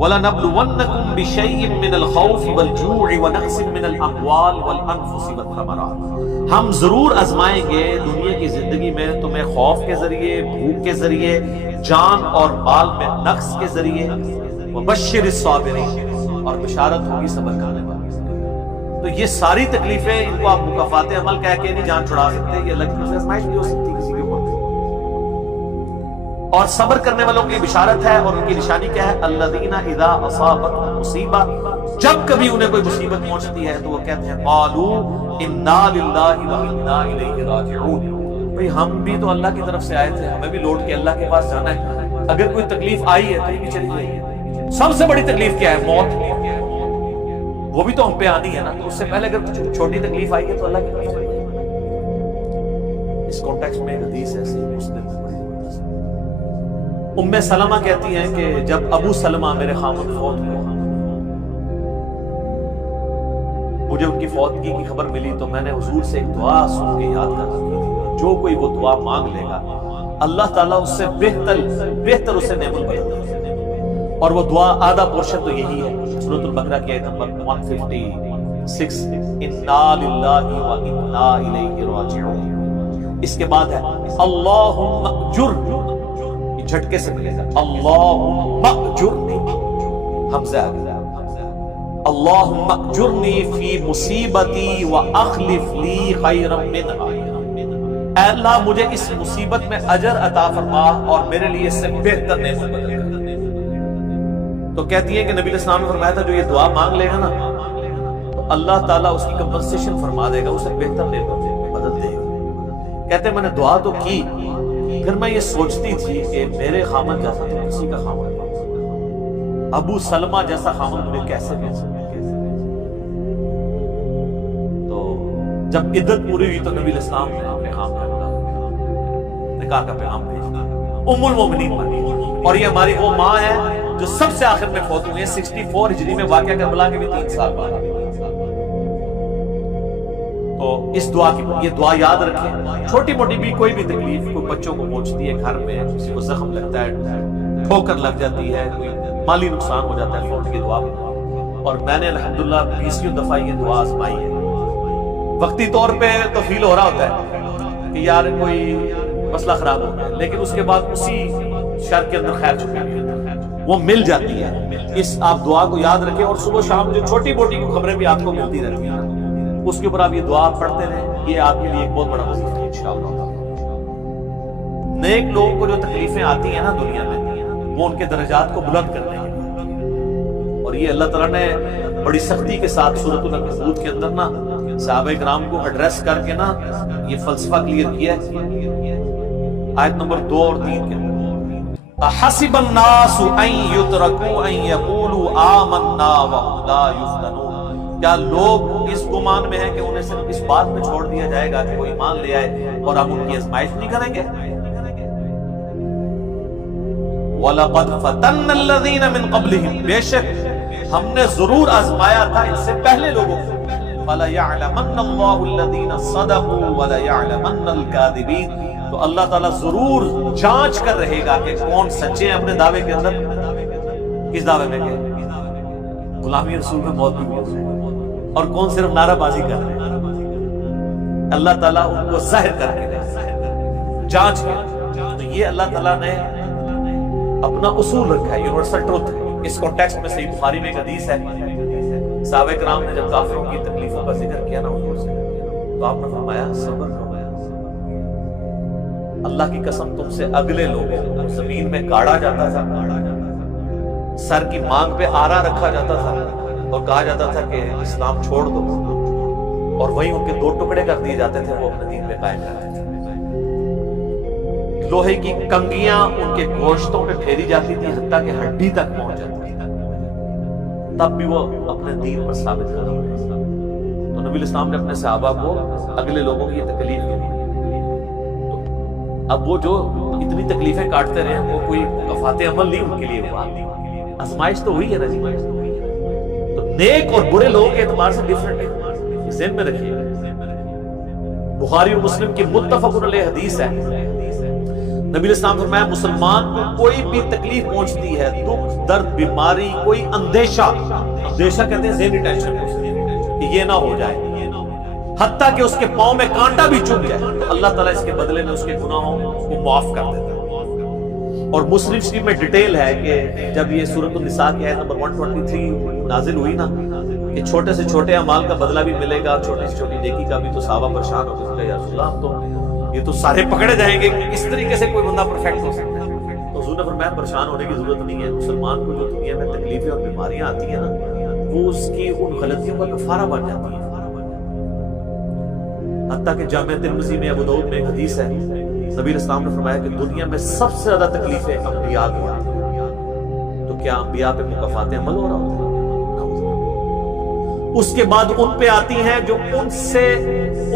وَلَنَبْلُوَنَّكُمْ بِشَيْءٍ مِّنَ الْخَوْفِ وَالْجُوعِ وَنَقْصٍ مِّنَ الْأَمْوَالِ وَالْأَنفُسِ وَالثَّمَرَاتِ، ہم ضرور آزمائیں گے دنیا کی زندگی میں تمہیں خوف کے ذریعے، بھوک کے ذریعے، جان اور مال میں نقص کے ذریعے، وَبَشِّرِ الصَّابِرِينَ، اور بشارت ہوگی صبر کرنے والوں۔ تو یہ ساری تکلیفیں، ان کو آپ مکافات عمل کہہ کے نہیں جان چھڑا سکتے، یہ اللہ کی طرف سے آزمائش بھی ہو سکتی کسی کے اوپر۔ اور صبر کرنے والوں کی بشارت ہے، اور ان کی نشانی کیا ہے؟ الذین اذا اصابتهم مصیبہ، جب کبھی انہیں کوئی مصیبت پہنچتی ہے تو وہ کہتے ہیں قالوا انا للہ وانا الیہ راجعون، بھئی ہم بھی تو اللہ کی طرف سے آئے تھے، ہمیں بھی لوٹ کے اللہ کے پاس جانا ہے، اگر کوئی تکلیف آئی ہے تو یہ بھی چلی جائے۔ سب سے بڑی تکلیف کیا ہے؟ موت، وہ بھی تو ہم پہ آنی ہے نا، تو اس سے پہلے اگر کچھ چھوٹی تکلیف آئی ہے تو اللہ کی طرف سے۔ اس کانٹیکسٹ میں ایک حدیث ہے صحیح مسلم میں، ام سلمہ کہتی ہیں کہ جب ابو سلمہ میرے خامد فوت ہوئے، مجھے ان کی فوتگی کی خبر ملی تو میں نے حضور سے ایک دعا سن کے یاد کر رکھی تھی، جو کوئی وہ دعا مانگ لے گا اللہ تعالیٰ اس سے بہتر اسے نعمت بدل دے گا۔ اور وہ دعا آدھا پورشن تو یہی ہے، سورۃ البقرہ کی آیت نمبر 156، انا للہ وانا الیہ راجعون۔ اس کے بعد ہے اللہم اجرنی، جھٹکے سے ملے گا اللہم اجرنی، حمزہ آ گیا، اللہم اجرنی فی مصیبتی واخلف لی خیرا منہا، اے اللہ مجھے اس مصیبت میں اجر عطا فرما اور میرے لیے اس سے بہتر نعمت بدل کر۔ تو کہتی ہے کہ نبی علیہ السلام نے فرمایا تھا جو یہ دعا مانگ لے گا نا تو اللہ تعالیٰ اس کی کمپنسیشن فرما دے گا، اسے بہتر نعمت بدل دے گا۔ کہتے ہیں میں نے دعا تو کی، پھر میں یہ سوچتی تھی کہ میرے خامن جیسا تو کسی کا خامن نہیں، ابو سلمہ جیسا خامن مجھے کیسے مل سکتا۔ تو جب عدت پوری ہوئی تو نبی علیہ السلام نے پیغام نکاح کا پیغام بھیجا، ام المومنین بنی، اور یہ ہماری وہ ماں ہے جو سب سے آخر میں فوت ہوئی ہے 64 ہجری میں، واقعہ کربلا کے بھی 3 سال بعد۔ تو اس دعا کی یہ دعا یاد رکھیں، چھوٹی موٹی بھی کوئی بھی تکلیف کوئی بچوں کو پہنچتی ہے، گھر میں کسی کو زخم لگتا ہے، ٹھوکر لگ جاتی ہے، کوئی مالی نقصان ہو جاتا ہے، فوت کی دعا میں۔ اور میں نے الحمدللہ 20 دفعہ یہ دعا آزمائی ہے۔ وقتی طور پہ تو فیل ہو رہا ہوتا ہے کہ یار کوئی مسئلہ خراب ہو گیا، لیکن اس کے بعد اسی شر کے اندر خیر چھپی ہوئی ہے، وہ مل جاتی ہے۔ اس آپ دعا کو یاد رکھیں، اور صبح شام جو چھوٹی موٹی خبریں بھی آپ کو ملتی رہتی ہیں اس کے اوپر آپ یہ دعا پڑھتے رہیں، یہ آپ کے لیے ایک بہت بڑا وظیفہ ہے انشاءاللہ۔ نیک لوگوں کو جو تکلیفیں آتی ہیں نا دنیا میں، وہ ان کے درجات کو بلند کرنے ہیں، اور یہ اللہ تعالیٰ نے بڑی سختی کے ساتھ سورۃ العنکبوت کے اندر نا صحابہ کرام کو ایڈریس کر کے نا یہ فلسفہ کلیئر کیا ہے۔ آیت نمبر 2 اور 3 کے اندر احسب الناس ان یترکوا ان یقولوا آمنا وهم لا یفتنون، کیا لوگ اس گمان میں ہیں کہ انہیں صرف اس بات میں چھوڑ دیا جائے گا کہ وہ ایمان لے آئے اور ہم ان کی آزمائش نہیں کریں گے؟ وَلَقَدْ فَتَنَّ الَّذِينَ مِن قَبْلِهِمْ، بے شک ہم نے ضرور آزمایا تھا ان سے پہلے لوگوں کو۔ فَلَيَعْلَمَنَّ اللَّهُ الَّذِينَ صَدَقُوا وَلَيَعْلَمَنَّ الْكَاذِبِينَ، تو اللہ تعالیٰ ضرور جانچ کر رہے گا کہ کون سچے ہیں اپنے دعوے کے اندر۔ کس دعوے میں کہ غلامی رسول میں موت بھی موجود ہے، اور کون صرف نعرہ بازی کر رہے ہیں۔ اللہ تعالیٰ ان کو ظاہر کر کے جانچ کے، تو یہ اللہ تعالیٰ نے اپنا اصول رکھا ہے، یونیورسل ٹروتھ ہے۔ اس کانٹیکسٹ میں صحیح بخاری میں ایک حدیث ہے، صحابہ کرام نے جب کافروں کی تکلیفوں کا ذکر کیا نا حضور سے، تو آپ نے فرمایا صبر کرو، اللہ کی قسم تم سے اگلے لوگوں کو زمین میں گاڑا جاتا تھا، سر کی مانگ پہ آرا رکھا جاتا تھا اور کہا جاتا تھا کہ اسلام چھوڑ دو، اور وہیں ان کے 2 ٹکڑے کر دیے جاتے تھے، وہ اپنے دین پہ قائم رہتے تھے۔ لوہے کی کنگیاں ان کے گوشتوں پہ پھیری جاتی تھی حتیٰ کہ ہڈی تک پہنچ جاتی تھی، تب بھی وہ اپنے دین پر ثابت کر رہے تھے۔ تو نبی الاسلام نے اپنے صحابہ کو اگلے لوگوں کی تکلیف کے لیے، اب وہ جو اتنی تکلیفیں کاٹتے رہے وہ کوئی مکافات عمل نہیں ان کے لیے ہوا، آزمائش تو ہوئی ہے نا جی۔ تو نیک اور برے لوگوں کے اعتبار سے ڈیفرنٹ ہے، ذہن میں رکھیے۔ بخاری اور مسلم کی متفق علیہ حدیث ہے، نبی علیہ السلام فرمایا مسلمان کو کوئی بھی تکلیف پہنچتی ہے، دکھ درد بیماری کوئی اندیشہ کہتے ہیں ذہنی ٹینشن کہ یہ نہ ہو جائے، حتیٰ کہ اس کے پاؤں میں کانٹا بھی چبھ جائے تو اللہ تعالیٰ اس کے بدلے میں اس کے گناہوں کو معاف کر دیتا ہے۔ اور مسلم شریف میں ڈیٹیل ہے کہ جب یہ سورۃ النساء کی آیت نمبر 123 نازل ہوئی نا کہ چھوٹے سے چھوٹے اعمال کا بدلہ بھی ملے گا، چھوٹی سے چھوٹی نیکی کا بھی، تو صحابہ پریشان ہو گئے، یا رسول اللہ تو یہ تو سارے پکڑے جائیں گے، اس طریقے سے کوئی بندہ پرفیکٹ ہو سکتا ہے؟ تو حضور نے فرمایا پریشان ہونے کی ضرورت نہیں ہے، مسلمان کو جو دنیا میں تکلیفیں اور بیماریاں آتی ہیں نا وہ اس کی ان غلطیوں کا کفارہ بن جاتی ہے۔ حتیٰ کہ جامع ترمذی میں ابو داؤد میں ایک حدیث ہے، نبی علیہ السلام نے فرمایا کہ دنیا میں سب سے زیادہ تکلیفیں انبیاء کو آتی ہیں، تو کیا انبیاء پہ مکافات عمل ہو رہا ہوتا ہے؟ اس کے بعد ان پہ آتی ہیں جو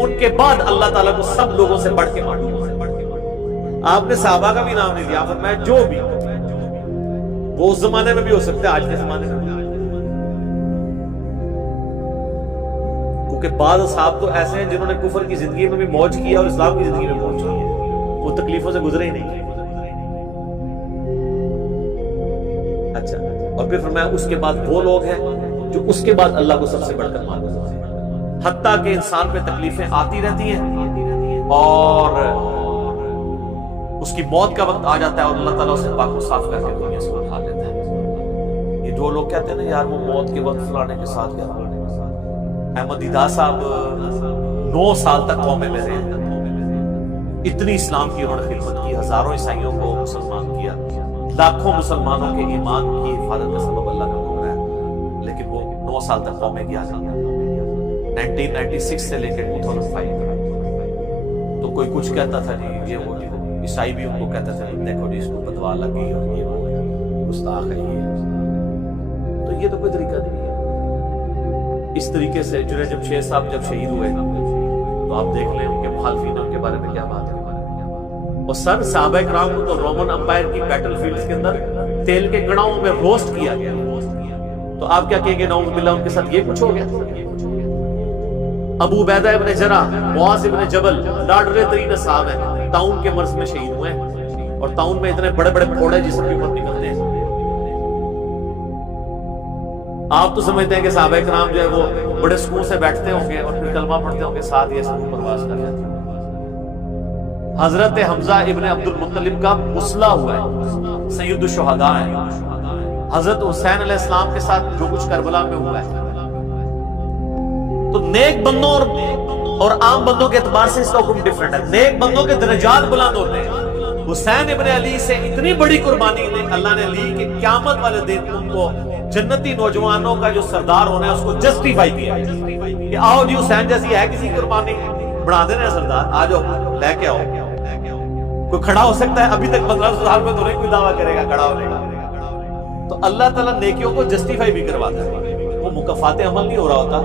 ان کے بعد اللہ تعالیٰ کو سب لوگوں سے بڑھ کے معلوم ہے۔ آپ نے صحابہ کا بھی نام نہیں لیا، فرمایا جو بھی، وہ اس زمانے میں بھی ہو سکتا ہے، آج کے زمانے میں بھی، کیونکہ بعض اصحاب تو ایسے ہیں جنہوں نے کفر کی زندگی میں بھی موج کیا اور اسلام کی زندگی میں موج کی ہے، وہ تکلیفوں سے گزرے ہی نہیں۔ اچھا، اور پھر فرمایا اس کے بعد وہ لوگ ہیں جو اس کے بعد اللہ کو سب سے بڑھ کر مانتے ہیں، حتیٰ کہ انسان پہ تکلیفیں آتی رہتی ہیں اور اس کی موت کا وقت آ جاتا ہے اور اللہ تعالیٰ اسے پاک و صاف کر کے دنیا سے اٹھا لیتا ہے۔ یہ جو لوگ کہتے ہیں نا یار وہ موت کے وقت فلانے کے ساتھ گیا، احمد دیدہ صاحب 9 سال تک قومے میں رہے، اتنی اسلام کی انہوں نے خدمت کی، ہزاروں عیسائیوں کو مسلمان کیا، لاکھوں مسلمانوں کے ایمان کی حفاظت کا سبب اللہ کا ہو رہا ہے، لیکن وہ 9 سال تک قومے گیا جاتا ہے، 1996 سے لے کے 2005 تک۔ تو کوئی کچھ کہتا تھا جی یہ وہ، عیسائی بھی ان کو کہتا تھا دیکھو جی اس کو بدوا لگ گئی اور یہ وہ گستاخ ہے یہ، تو یہ تو کوئی طریقہ نہیں ہے۔ اس طریقے سے جنید جمشید صاحب جب شہید ہوئے تو آپ دیکھ لیں ان کے مخالفین ان کے بارے میں کیا بات ہے، اور سر صحابہ کرام کو تو رومن امپائر کی بیٹل فیلڈز کے اندر تیل کے گڑاؤں میں روسٹ کیا گیا، تو آپ کیا کہیں گے نعوذ باللہ ان کے ساتھ یہ کچھ ہو گیا؟ ابو عبیدہ ابن جرح، معاذ ابن جبل لاڈلے ترین صحابہ ہیں، طاعون کے مرض میں شہید ہوئے ہیں، اور طاعون میں اتنے بڑے بڑے پھوڑے جسم کے اوپر نکلتے ہیں۔ آپ تو سمجھتے ہیں کہ صحابہ کرام جو ہے وہ بڑے سکون سے بیٹھتے ہوں گے اور پھر کلمہ پڑھتے ہوں گے، ساتھ یہ سب پرواز کر جاتے ہیں۔ حضرت حمزہ ابن عبد المطلب کا مسئلہ ہوا ہے، سید الشہداء ہے، حضرت حسین علیہ السلام کے ساتھ جو کچھ کربلا میں ہوا ہے، تو نیک بندوں اور عام بندوں کے اعتبار سے اس کا حکم ڈیفرنٹ ہے۔ نیک بندوں کے درجات بلند ہوتے ہیں، حسین ابن علی سے اتنی بڑی قربانی اللہ نے لی کہ قیامت والے دن ان کو جنتی نوجوانوں کا جو سردار ہونا ہے اس کو جسٹیفائی کیا کہ آؤ جی حسین جیسی ہے کسی قربانی بنا دینا سردار، آ جاؤ لے کے آؤ۔ کوئی کھڑا ہو سکتا ہے؟ ابھی تک 15 سال میں تو نہیں کوئی دعویٰ کرے گا کھڑا ہونے کا۔ تو اللہ تعالیٰ نیکیوں کو جسٹیفائی بھی کرواتا ہے، وہ مکافات عمل نہیں ہو رہا ہوتا۔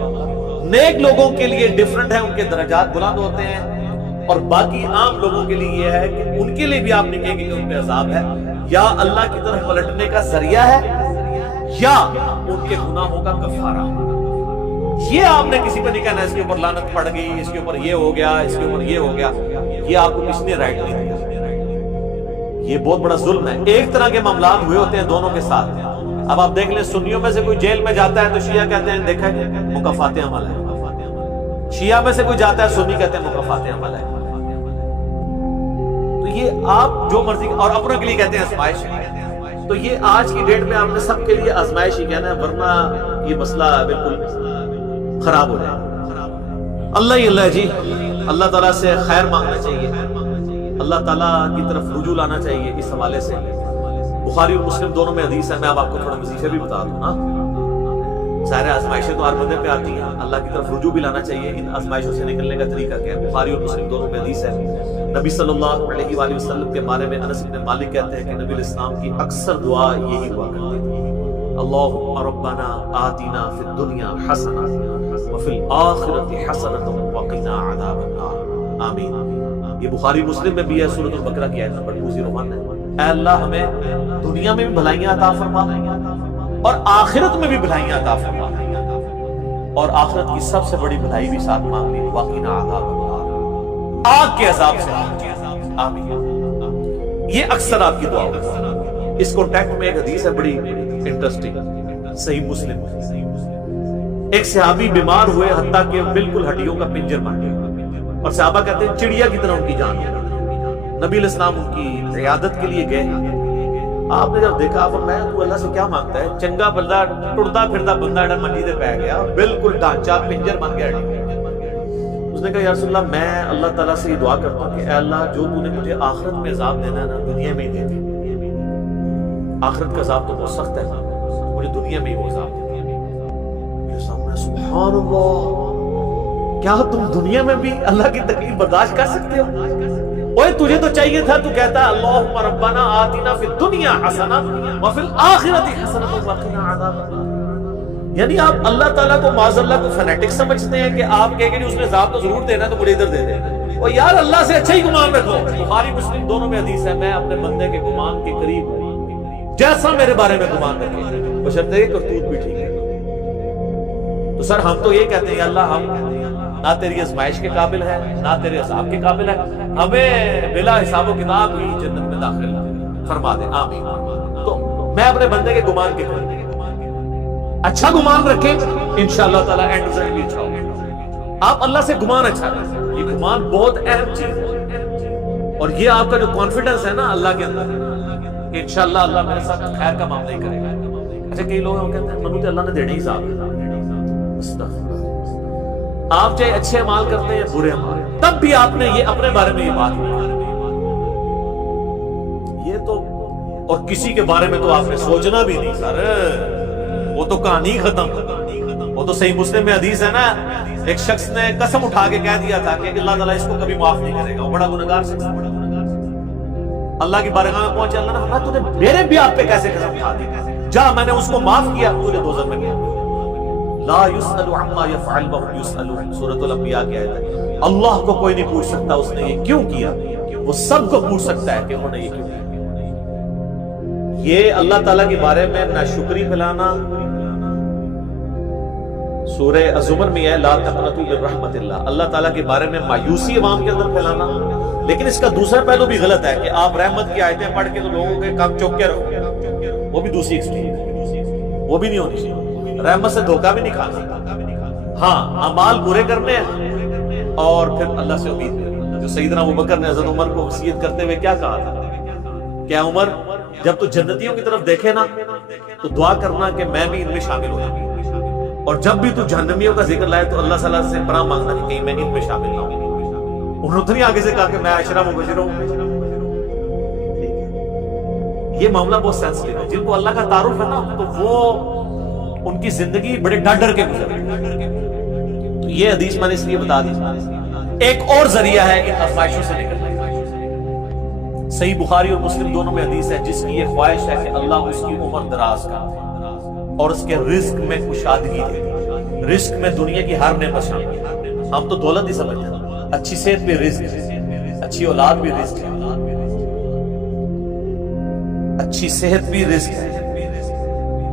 نیک لوگوں کے لیے ڈیفرنٹ ہے، ان کے درجات بلند ہوتے ہیں، اور باقی عام لوگوں کے لیے یہ ہے کہ ان کے لیے بھی آپ نہیں کہیں گے کہ ان پہ عذاب ہے، یا اللہ کی طرف پلٹنے کا ذریعہ ہے یا ان کے گناہوں کا کفارہ۔ یہ آپ نے کسی پہ نہیں کہنا اس کے اوپر لعنت پڑ گئی، اس کے اوپر یہ ہو گیا، اس کے اوپر یہ ہو گیا، یہ آپ کو کس نے رائٹ نہیں دیا۔ یہ بہت بڑا ظلم ہے۔ ایک طرح کے معاملات ہوئے ہوتے ہیں دونوں کے ساتھ۔ اب آپ دیکھ لیں سنیوں میں سے کوئی جیل میں جاتا ہے تو شیعہ کہتے ہیں دیکھا مکافات عمل ہے، شیعہ میں سے کوئی جاتا ہے سنی کہتے ہیں مکافات عمل ہے۔ تو یہ آپ جو مرضی، اور اپنے کے لیے کہتے ہیں آزمائش ہے۔ تو یہ آج کی ڈیٹ میں آپ نے سب کے لیے آزمائش ہی کہنا ہے، ورنہ یہ مسئلہ بالکل خراب ہو جائے۔ اللہ جی، اللہ تعالیٰ سے خیر مانگنا چاہیے، اللہ تعالیٰ کی طرف رجوع لانا چاہیے۔ اس حوالے سے بخاری اور مسلم دونوں میں حدیث ہے، میں اب آپ کو تھوڑا وظیفے بھی بتا دوں نا۔ ظاہر آزمائشیں تو ہر بندے پہ آتی ہیں، اللہ کی طرف رجوع بھی لانا چاہیے۔ ان آزمائشوں سے نکلنے کا طریقہ کیا ہے؟ بخاری اور مسلم دونوں میں حدیث ہے، نبی صلی اللہ علیہ وآلہ وسلم کے بارے میں انس بن مالک کہتے ہیں کہ نبی علیہ السلام کی اکثر دعا یہی ہوا کرتی تھی، اللہم ربنا آتنا فی الدنیا حسنہ وفی الآخرۃ حسنۃ وقنا عذاب النار، آمین۔ یہ بخاری مسلم میں بھی ہے، سورۃ البقرہ کی آیت نمبر 201 ہے۔ اے اللہ ہمیں دنیا میں بھی بھلائیاں عطا فرما اور آخرت میں بھی بھلائیاں عطا فرما، اور آخرت کی سب سے بڑی بھلائی بھی ساتھ مانگنی، وقنا عذاب النار، آگ کے عذاب سے آمین۔ یہ اکثر آپ کی دعا ہوگی۔ اس کانٹیکٹ میں ایک حدیث ہے بڑی انٹرسٹنگ، صحیح مسلم، ایک صحابی بیمار ہوئے حتیٰ کہ بالکل ہڈیوں کا پنجر بن گیا، اور صحابہ کہتے ہیں چڑیا کی طرح ان کی جان ہے۔ نبی علیہ السلام ان کی عیادت کے لیے گئے، آپ نے جب دیکھا فرمایا تو اللہ سے کیا مانگتا ہے؟ چنگا بندہ ٹرتا پھرتا بندہ منجی دے پہ گیا، بالکل ڈھانچہ پنجر بن گیا۔ اس نے کہا یا رسول اللہ میں اللہ تعالیٰ سے یہ دعا کرتا ہوں کہ اے اللہ جو تو نے مجھے آخرت میں عذاب دینا ہے نا دنیا میں ہی دے دے، آخرت کا عذاب تو بہت سخت ہے، مجھے دنیا میں ہی وہ عذاب دے دے۔ میرے سامنے سبحان اللہ، کیا تم دنیا میں بھی اللہ کی تکلیف برداشت کر سکتے ہو؟ اوے تجھے تو چاہیے تھا تو کہتا اللہم ربنا آتنا فی الدنیا حسنہ وفی الآخرۃ حسنہ وقنا عذاب النار۔ یعنی آپ اللہ تعالیٰ کو معاذ اللہ کو فنیٹک سمجھتے ہیں کہ آپ کہیں گے اس نے عذاب تو ضرور دینا ہے تو مجھے ادھر دے دے، اور یار اللہ سے اچھا ہی گمان رکھو۔ بخاری مسلم دونوں میں حدیث ہے میں اپنے بندے کے گمان کے قریب ہوں جیسا میرے بارے میں گمان رکھے، بشرطے کہ کرتوت بھی ٹھیک ہے۔ تو سر ہم تو یہ کہتے ہیں اللہ ہم نہ تیری ازمائش کے قابل ہے نہ تیرے عذاب کے قابل ہے، ہمیں بلا حساب و کتاب ہی جنت میں داخل فرما دے، آمین۔ تو میں اپنے بندے کے گمان کے قریب، اچھا گمان رکھیں انشاءاللہ تعالیٰ اینڈ رزلٹ بھی اچھا ہوگا۔ آپ اللہ سے گمان اچھا رکھیں، یہ گمان بہت اہم چیز ہے، اور یہ آپ کا جو کانفیڈنس ہے نا اللہ کے اندر کہ انشاءاللہ اللہ میرے ساتھ خیر کا معاملہ ہی کرے گا۔ اچھا کئی لوگ کہتے ہیں منو تو اللہ نے دینے ہی صاحب، آپ چاہے اچھے اعمال کرتے ہیں برے اعمال، تب بھی آپ نے یہ اپنے بارے میں یہ بات نہیں، یہ تو اور کسی کے بارے میں تو آپ نے سوچنا بھی نہیں سر، وہ تو کہانی ختم۔ وہ تو صحیح مسلم میں حدیث ہے نا، ایک شخص نے قسم اٹھا کے کہہ دیا تھا کہ اللہ تعالیٰ اس کو کبھی معاف نہیں کرے گا، وہ بڑا گنہگار شخص ہے۔ اللہ کی بارگاہ میں پہنچے، اللہ نے فرمایا تو نے میرے بھی آپ پہ کیسے قسم اٹھا دی؟ جا میں نے اس کو معاف کیا، تجھے دوزخ میں گیا۔ لا يسأل عما يفعل وهم يسألون، سورۃ الانبیاء کی آیت ہے۔ اللہ کو کوئی نہیں پوچھ سکتا اس نے یہ کیوں کیا، وہ سب کو پوچھ سکتا ہے کہ انہوں نے یہ کیوں کیا۔ یہ اللہ تعالیٰ کے بارے میں ناشکری پھیلانا سورہ الزمر میں ہے، لا تقنطوا من رحمت اللہ، اللہ تعالیٰ کے بارے میں مایوسی عوام کے اندر پھیلانا۔ لیکن اس کا دوسرا پہلو بھی غلط ہے کہ آپ رحمت کی آیتیں پڑھ کے تو لوگوں کے کام چوک کے رہو، وہ بھی دوسری ایکسٹریم ہے، وہ بھی نہیں ہونی چاہیے۔ رحمت سے دھوکہ بھی نہیں کھانا، ہاں اعمال برے کرنے ہیں اور پھر اللہ سے امید کرنا۔ جو سیدنا ابوبکر نے حضرت عمر کو وصیت کرتے ہوئے کیا کہا تھا کہ عمر جب تو جنتیوں کی طرف دیکھے نا تو دعا کرنا کہ میں بھی ان میں شامل ہوں، اور جب بھی تو جہنمیوں کا ذکر لائے تو اللہ صلی اللہ سے پناہ مانگنا کہ کہیں میں ان میں شامل نہ ہوں۔ انہوں نے آگے سے کہا کہ میں عشرہ مبشروں ہوں۔ یہ معاملہ بہت سینسٹیو ہے، جن کو اللہ کا تعارف ہے نا تو وہ ان کی زندگی بڑے ڈر ڈر کے گزرے۔ تو یہ حدیث میں نے اس لیے بتا دی، ایک اور ذریعہ ہے ان آزمائشوں سے نکلنے کا۔ صحیح بخاری اور مسلم دونوں میں حدیث ہے جس کی یہ خواہش ہے کہ اللہ اس کی عمر دراز کا اور اس کے رزق میں کشادگی دے، رزق میں دنیا کی ہر نعمت شامل ہے۔ ہم تو دولت ہی سمجھتے ہیں، اچھی صحت بھی رزق ہے، اچھی اولاد بھی رزق ہے، اچھی صحت بھی رزق ہے،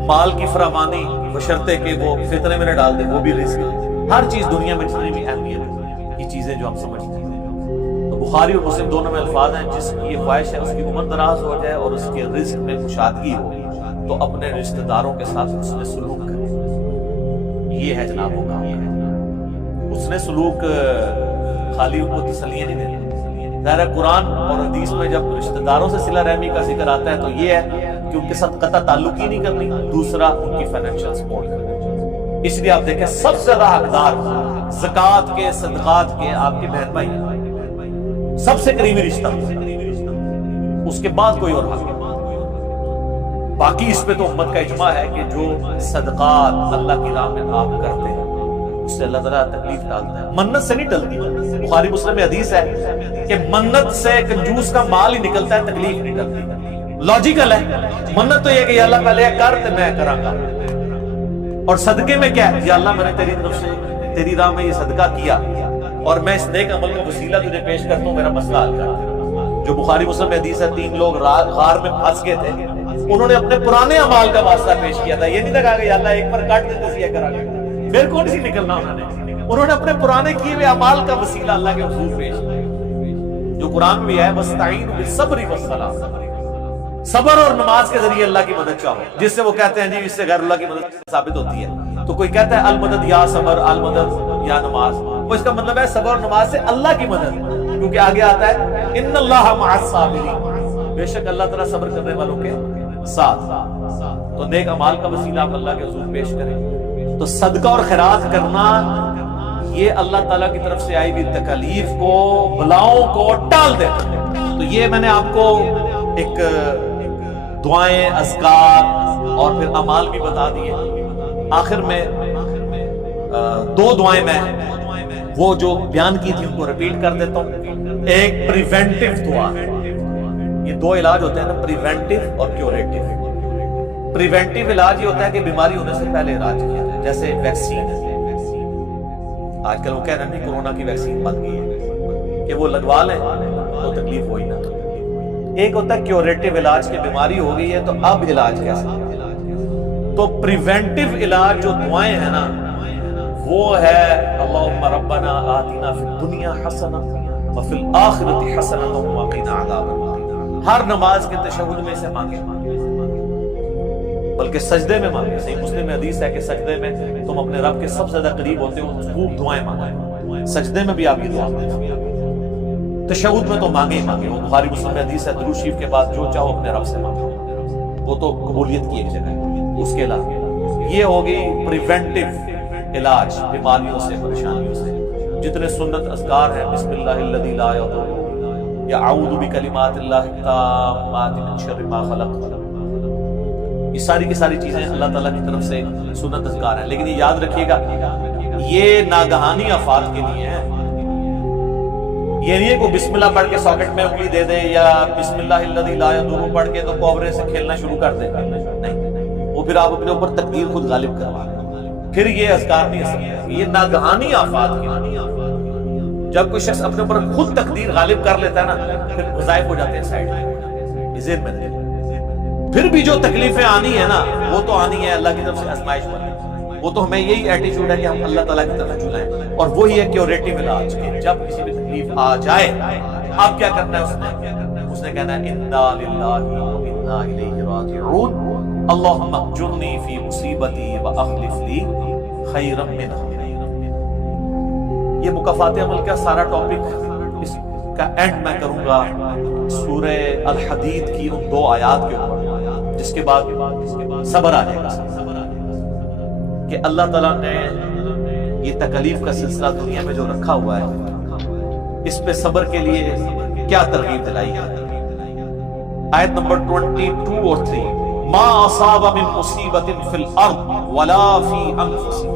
مال کی فراوانی بشرطے کہ وہ فتنے میں نہ ڈال دے وہ بھی رزق ہے۔ ہر چیز دنیا میں جتنی بھی اہمیت ہے یہ چیزیں جو ہم سمجھتے ہیں، تو بخاری اور مسلم دونوں میں الفاظ ہیں جس کی یہ خواہش ہے اس کی عمر دراز ہو جائے اور اس کے رزق میں کشادگی ہو تو اپنے رشتہ داروں کے ساتھ حسن سلوک کرے۔ یہ ہے جناب وہ کام ہے، حسن سلوک خالی ان کو تسلیاں نہیں دینا۔ ظاہر ہے قرآن اور حدیث میں جب رشتہ داروں سے صلہ رحمی کا ذکر آتا ہے تو یہ ہے کہ ان کے ساتھ قطع تعلق ہی نہیں کرنی، دوسرا ان کی فائنینشیل سپورٹ کرنا۔ اس لیے آپ دیکھیں سب سے زیادہ حقدار زکوٰۃ کے صدقات کے آپ کے بہن بھائی، سب سے قریبی رشتہ، اس کے بعد کوئی اور حق نہیں۔ باقی اس پہ تو امت کا اجماع ہے کہ جو صدقات اللہ کی راہ میں آپ کرتے ہیں اس سے اللہ تعالیٰ تکلیف ڈالتا ہے، منت سے نہیں ٹلتی۔ بخاری مسلم میں حدیث ہے کہ منت سے کنجوس کا مال ہی نکلتا ہے، تکلیف نہیں ٹلتی۔ لاجیکل ہے، منت تو یہ کہ یا اللہ پہلے کر تو میں کراں گا، اور صدقے میں کیا ہے یا اللہ میں نے تیری طرف سے تیری راہ میں یہ صدقہ کیا اور میں اس نیک عمل کا وسیلہ تجھے پیش کرتا ہوں، میرا مسئلہ حل کر۔ جو بخاری مسلم میں حدیث ہے 3 لوگ غار میں پھنس گئے تھے، انہوں نے اپنے پرانے اعمال کا واسطہ پیش کیا تھا، یہ نہیں تھا کہ یا اللہ ایک پر کاٹ دیتے سی کرا گے، پھر کون سی نکلنا انہوں نے اپنے پرانے کیے ہوئے اعمال کا وسیلہ اللہ کے حضور پیش کیا۔ جو قرآن میں ہے وَاسْتَعِينُوا بِالصَّبْرِ وَالصَّلَاةِ، صبر اور نماز کے ذریعے اللہ کی مدد چاہو، جس سے وہ کہتے ہیں جی اس سے غیر اللہ کی مدد ثابت ہوتی ہے. تو کوئی کہتا ہے المدد یا صبر، المدد یا نماز، وہ اس کا مطلب ہے صبر اور نماز سے اللہ کی مدد، کیونکہ آگے آتا ہے ان اللہ مع الصابرین، بے شک اللہ تعالیٰ صبر کرنے والوں کے ساتھ. تو نیک اعمال کا وسیلہ آپ اللہ کے حضور پیش کریں. تو صدقہ اور خیرات کرنا یہ اللہ تعالیٰ کی طرف سے آئی ہوئی تکالیف کو، بلاؤں کو ٹال دیتا ہے. تو یہ میں نے آپ کو ایک دعائیں، اذکار اور پھر اعمال بھی بتا دیے. آخر میں دو دعائیں میں وہ جو بیان کی تھی ان کو ریپیٹ کر دیتا ہوں. ایک پریونٹیو دعا، یہ دو علاج ہوتے ہیں نا، پریونٹیو اور کیوریٹیو. پریونٹیو علاج یہ ہوتا ہے کہ بیماری ہونے سے پہلے علاج کیا جائے، جیسے ویکسین ہے. آج کل وہ کہہ رہے ہیں کورونا کی ویکسین بن گئی ہے کہ وہ لگوا لیں تو تکلیف ہوئی نہ. ایک ہوتا ہے کیوریٹیو علاج کہ بیماری ہو گئی ہے تو اب علاج کیسے. تو پریونٹیو علاج جو دعائیں ہیں نا وہ ہے اللہم ربنا آتنا فی الدنیا حسنہ وفی الآخرۃ حسنۃ وقنا عذاب النار. ہر نماز کے تشہد میں اسے مانگے، بلکہ سجدے میں مانگے. صحیح مسلم میں حدیث ہے کہ سجدے میں تم اپنے رب کے سب سے زیادہ قریب ہوتے ہو، خوب دعائیں مانگیں. سجدے میں بھی آپ کی دعا مانگیں، تشہد میں تو مانگے ہی مانگے. وہ بخاری مسلم میں حدیث ہے درود شریف کے بعد جو چاہو اپنے رب سے مانگو، وہ تو قبولیت کی ایک جگہ ہے. اس کے علاوہ یہ ہوگی پریونٹیو علاج بیماریوں سے، پریشانیوں سے. جتنے سنت اذکار ہیں، بسم اللہ الذی لا یضر، یا اعوذ بکلمات اللہ التامات من شر ما خلق، یہ ساری کی ساری چیزیں اللہ تعالیٰ کی طرف سے سنت اذکار ہیں. لیکن یہ یاد رکھیے گا یہ ناگہانی آفات کے لیے ہیں. یہ نہیں ہے کہ بسم اللہ پڑھ کے ساکٹ میں انگلی دے دے، یا بسم اللہ الذی لا یضر پڑھ کے تو کوبرے سے کھیلنا شروع کر دے. نہیں، وہ پھر آپ اپنے اوپر تقدیر خود غالب کروا دیں. پھر یہ اذکار نہیں ہے. یہ ناگہانی آفات کے لیے. جب کوئی شخص اپنے اوپر خود تقدیر غالب کر لیتا ہے نا پھر وظائف ہو جاتے ہیں سائڈ میں. ذہن میں رکھیں. پھر بھی جو تکلیفیں آنی ہے نا وہ تو آنی ہے، اللہ کی طرف سے آزمائش بنی. وہ تو ہمیں یہی ایٹیچیوڈ ہے کہ ہم اللہ تعالیٰ کی طرف جلائیں. اور وہی ہے کیوریٹیو علاج کہ جب کسی بھی تکلیف آ جائے آپ کیا کرنا ہے؟ اس نے کہنا ہے انا للہ وانا الیہ راجعون، اللہم اجرنی فی مصیبتی واخلف لی خیرا منہا. یہ مکافات عمل کا سارا ٹاپک اس کا اینڈ میں کروں گا سورہ الحدید کی ان دو آیات کے اوپر، جس کے بعد صبر آ جائے گا کہ اللہ تعالیٰ نے یہ تکلیف کا سلسلہ دنیا میں جو رکھا ہوا ہے اس پہ صبر کے لیے کیا ترغیب دلائی ہے. آیت نمبر 22 اور 3، ما اصاب من مصیبت فی الارض ولا فی انفسکم،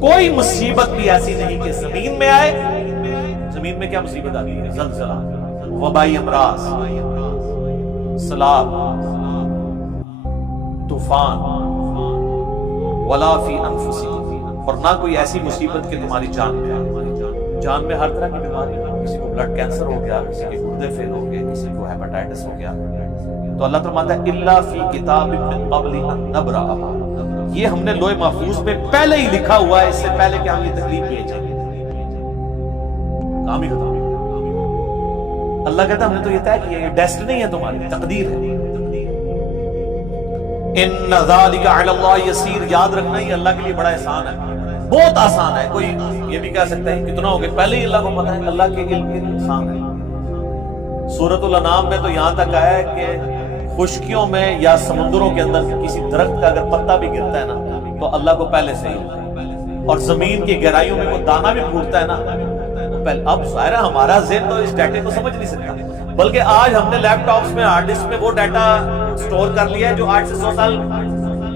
کوئی مصیبت بھی ایسی نہیں کہ زمین میں آئے. زمین میں کیا مصیبت آ گئی ہے؟ زلزلہ، وبائی امراض، سیلاب، طوفان، ولا فی انفسکم، اور نہ کوئی ایسی مصیبت کہ تمہاری جان میں آئے. جان میں ہر طرح کی بیماری، کسی کو بلڈ کینسر ہو گیا، کسی کے گردے فیل ہو گئے، کسی کو ہیپاٹائٹس ہو گیا. تو اللہ تعالیٰ فرماتا ہے الا فی کتاب من قبل ان نبرأها، یہ ہم نے لوح محفوظ میں پہلے ہی لکھا ہوا ہے، اس سے پہلے کہ ہم یہ تکلیف بھیجیں. کام ہی ختم. اللہ کہتا ہے ہم نے تو یہ طے کیا، یہ ڈیسٹنی ہے، تمہاری تقدیر ہے. ان ذالک علی اللہ یسیر، یاد رکھنا یہ اللہ کے لیے بڑا احسان ہے، بہت آسان ہے. کوئی یہ بھی کہہ سکتا ہے کتنا ہو گیا، پہلے ہی اللہ کو پتہ ہے. اللہ کے علم کے احسان ہے. سورۃ الانعام میں تو یہاں تک آیا ہے کہ خشکیوں میں یا سمندروں کے اندر کسی درخت کا اگر پتا بھی گرتا ہے نا تو اللہ کو پہلے سے ہی، اور زمین کی گہرائیوں میں وہ دانہ بھی پھوٹتا ہے نا پہلے. اب ظاہر ہے ہمارا ذہن تو اس ڈیٹے کو سمجھ نہیں سکتا، بلکہ آج ہم نے لیپ ٹاپس میں ہارڈ ڈسک میں وہ ڈیٹا سٹور کر لیا ہے جو 8 سے 100 سال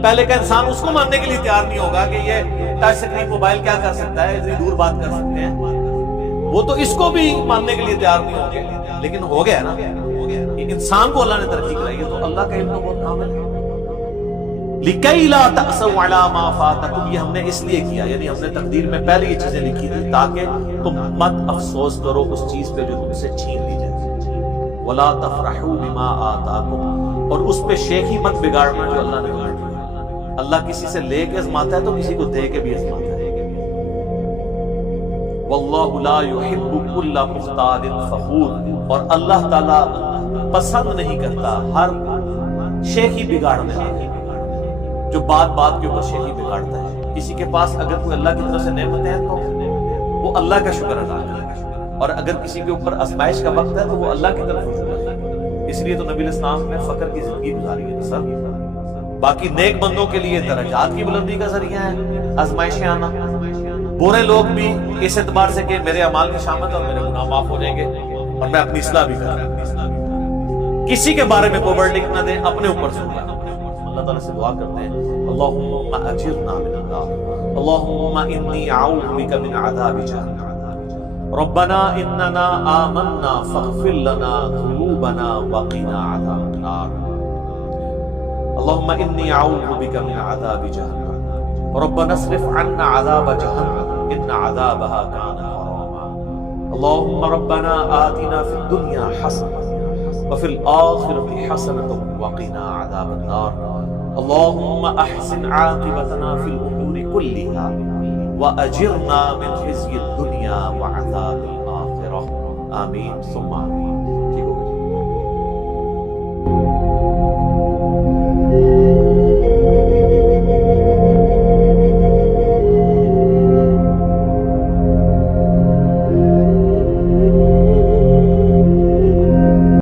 پہلے کا انسان اس کو ماننے کے لیے تیار نہیں ہوگا کہ یہ ٹچ سکرین موبائل کیا کر سکتا ہے، اتنی دور بات کر سکتے ہیں. وہ تو اس کو بھی ماننے کے لیے تیار نہیں ہوں گے، لیکن ہو گیا نا. انسان کو اللہ نے ترقی کرائی ہے تو اللہ کا علم تو بہت کامل ہے. لِكَيْ لَا تَأْسَوْا عَلَى مَا فَاتَكُمْ، یہ ہم نے اس لیے کیا، یعنی ہم نے تقدیر میں پہلے یہ چیزیں لکھی تھی تاکہ تم مت افسوس کرو اس چیز پہ جو تم سے چھین لی جائے. وَلَا تَفْرَحُوا بِمَا آتَاكُمْ، اور اس پہ شیخی مت بگاڑنا جو اللہ نے تمہیں دیا. اللہ کسی سے لے کے ازماتا ہے تو کسی کو دے کے بھی ازماتا ہے. واللہ لا يحب كل مختال فخور، اور اللہ تعالیٰ پسند نہیں کرتا ہر شیخی بگاڑنے والا، جو بات بات کے اوپر شیخی بگاڑتا ہے۔ کسی کے پاس اگر کوئی اللہ کی طرف سے نعمتیں ہیں تو وہ اللہ کا شکر ادا کرے، اور اگر کسی کے اوپر آزمائش کا وقت ہے تو وہ اللہ کی طرف رجوع کرے۔ اس لیے تو نبی اسلام نے فقر کی زندگی گزاری ہے سر۔ باقی نیک بندوں کے لیے درجات کی بلندی کا ذریعہ ہے آزمائشیں آنا، برے لوگ بھی اس اعتبار سے کہ میرے اعمال کی شامت اور میرے گناہ معاف ہو جائیں گے اور میں اپنی اصلاح بھی کر رہا ہوں۔ کسی کے بارے میں کوئی ورڈ نہ دیں، اپنے اوپر سن رہا۔ اللہ تعالیٰ سے دعا کرتے ہیں اللہم اجرنا من النار، اللہم انی اعوذ بک من عذاب جہنم، ربنا اننا آمنا فاغفر لنا ذنوبنا وقنا عذاب النار، اللہم انی اعوذ بک من عذاب جہنم، ربنا اصرف عنا عذاب جہنم ان عذابها كان غراما، اللہم ربنا آتنا فی الدنیا حسنة وفي الآخرة حسنة وقنا عذاب النار، اللهم أحسن عاقبتنا في الأمور كلها وأجرنا من خزي الدنيا وعذاب الآخرة، آمين ثم آمين۔